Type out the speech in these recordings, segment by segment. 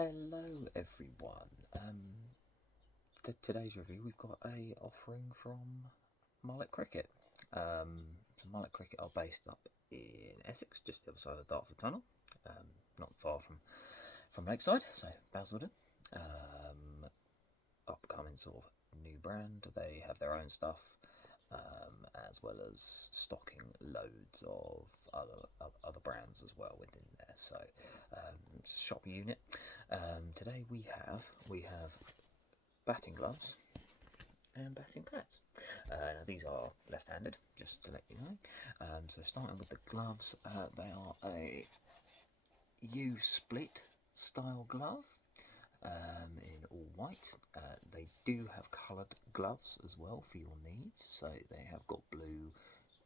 Hello everyone. Today's review, we've got a offering from Mullet Cricket. So Mullet Cricket are based up in Essex, just the other side of the Dartford Tunnel, not far from Lakeside, so Basildon. Upcoming sort of new brand. They have their own stuff, as well as stocking loads of other brands as well within there. So it's a shop unit. Today we have batting gloves and batting pads. Now these are left-handed, just to let you know. So starting with the gloves, they are a U-split style glove. In all white. They do have coloured gloves as well for your needs, so they have got blue,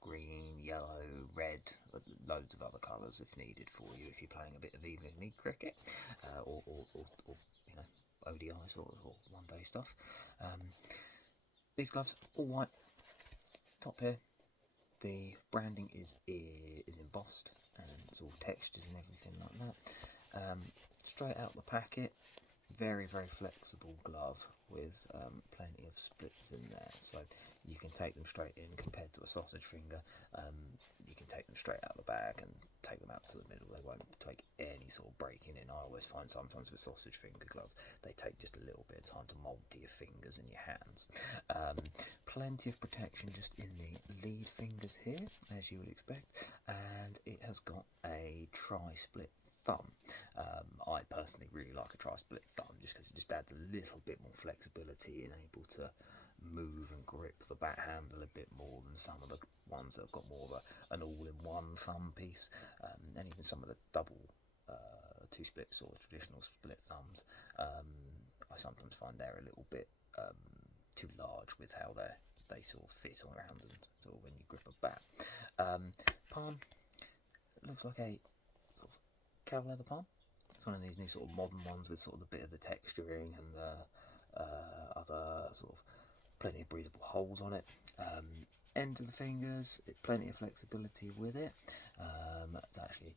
green, yellow, red, loads of other colours if needed for you if you're playing a bit of evening league cricket, or you know, ODI sort of, or one-day stuff. These gloves, all white, top here. The branding is embossed and it's all textured and everything like that. Straight out the packet. Very flexible glove with plenty of splits in there, so you can take them straight in. Compared to a sausage finger, you can take them straight out of the bag and take them out to the middle. They won't take any sort of breaking in. I always find sometimes with sausage finger gloves they take just a little bit of time to mould to your fingers and your hands. Plenty of protection just in the lead fingers here, as you would expect, and it has got a tri-split thumb. I personally really like a tri-split thumb just because it just adds a little bit more flexibility and able to move and grip the bat handle a bit more than some of the ones that have got more of an all-in-one thumb piece, and even some of the double two-splits or traditional split thumbs. I sometimes find they're a little bit too large with how they sort of fit around and sort of when you grip a bat. Palm, it looks like a sort of cow leather palm. It's one of these new sort of modern ones with sort of the bit of the texturing and the other sort of plenty of breathable holes on it. End of the fingers, plenty of flexibility with it. It's actually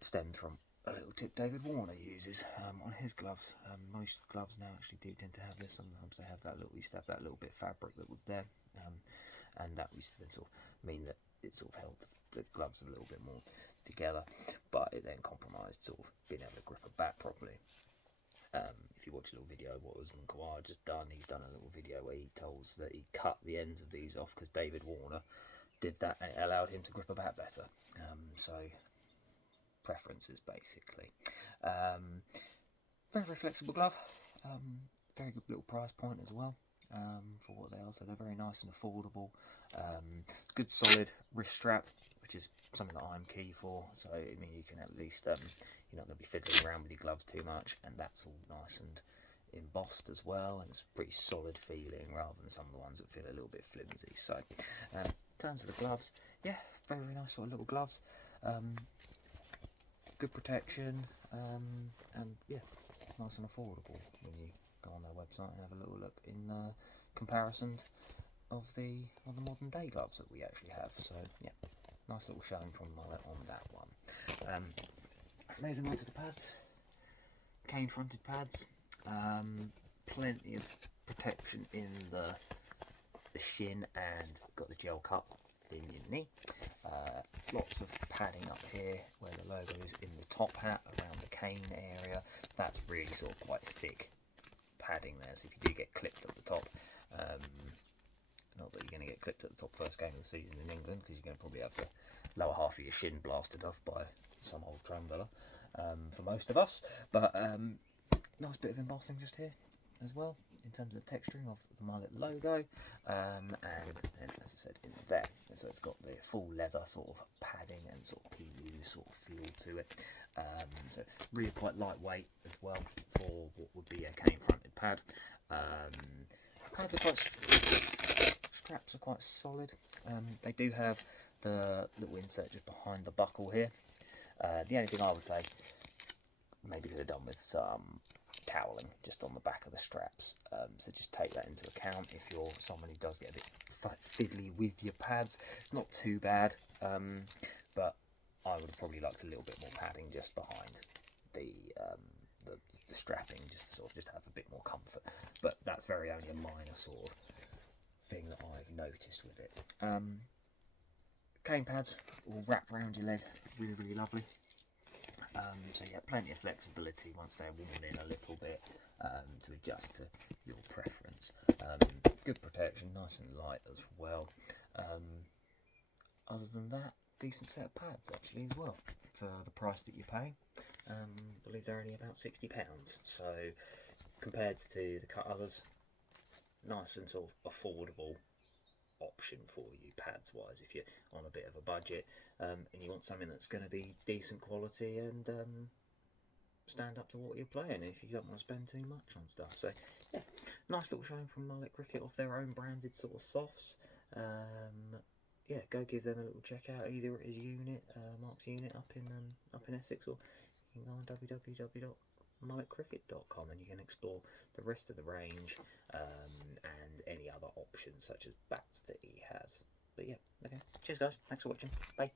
stemmed from a little tip David Warner uses on his gloves. Most gloves now actually do tend to have this. Sometimes they have that little, used to have that little bit of fabric that was there, and that used to then sort of mean that it sort of held the gloves a little bit more together, but it then compromised sort of being able to grip a bat properly. If you watch a little video of what Usman Kawar just done, he's done a little video where he tells that he cut the ends of these off because David Warner did that and it allowed him to grip a bat better. So preferences basically. Very flexible glove. Very good little price point as well. For what they are, so they're very nice and affordable. Good solid wrist strap, which is something that I'm key for, so I mean you can at least you're not going to be fiddling around with your gloves too much, and that's all nice and embossed as well, and it's pretty solid feeling rather than some of the ones that feel a little bit flimsy. So in terms of the gloves, yeah, very nice sort of little gloves, good protection, and yeah, nice and affordable when you go on their website and have a little look in comparisons of the modern day gloves that we actually have. So yeah, nice little showing from Mullet on that one. Moving on to the pads, cane fronted pads, plenty of protection in the shin, and got the gel cup in your knee. Lots of padding up here where the logo is in the top hat around the cane area. That's really sort of quite thick padding there, so if you do get clipped at the top, not that you're going to get clipped at the top first game of the season in England, because you're going to probably have the lower half of your shin blasted off by some old tramveller, for most of us, but nice bit of embossing just here as well in terms of the texturing of the Mullet logo, and then, as I said, in there, so it's got the full leather sort of padding and sort of PU sort of feel to it, so really quite lightweight as well for what would be a cane fronted pad. Pads are quite straps are quite solid. They do have the little insert just behind the buckle here. The only thing I would say, maybe could have done with some toweling just on the back of the straps, so just take that into account if you're someone who does get a bit fiddly with your pads. It's not too bad, but I would have probably liked a little bit more padding just behind the the strapping just to sort of just have a bit more comfort. But that's only a minor sort of thing that I've noticed with it. Cane pads will wrap around your leg, really lovely. So yeah, plenty of flexibility once they're worn in a little bit to adjust to your preference. Good protection, nice and light as well. Other than that, decent set of pads actually as well for the price that you're paying. I believe they're only about £60, so compared to the cut others, nice and sort of affordable option for you pads wise if you're on a bit of a budget, and you want something that's going to be decent quality and stand up to what you're playing if you don't want to spend too much on stuff. So yeah, nice little showing from Mullet Cricket off their own branded sort of softs. Yeah, go give them a little check out either at his unit, Mark's unit up in Essex, or you can go on www.mulletcricket.com and you can explore the rest of the range and any other options such as bats that he has. But yeah, okay, cheers guys, thanks for watching, bye.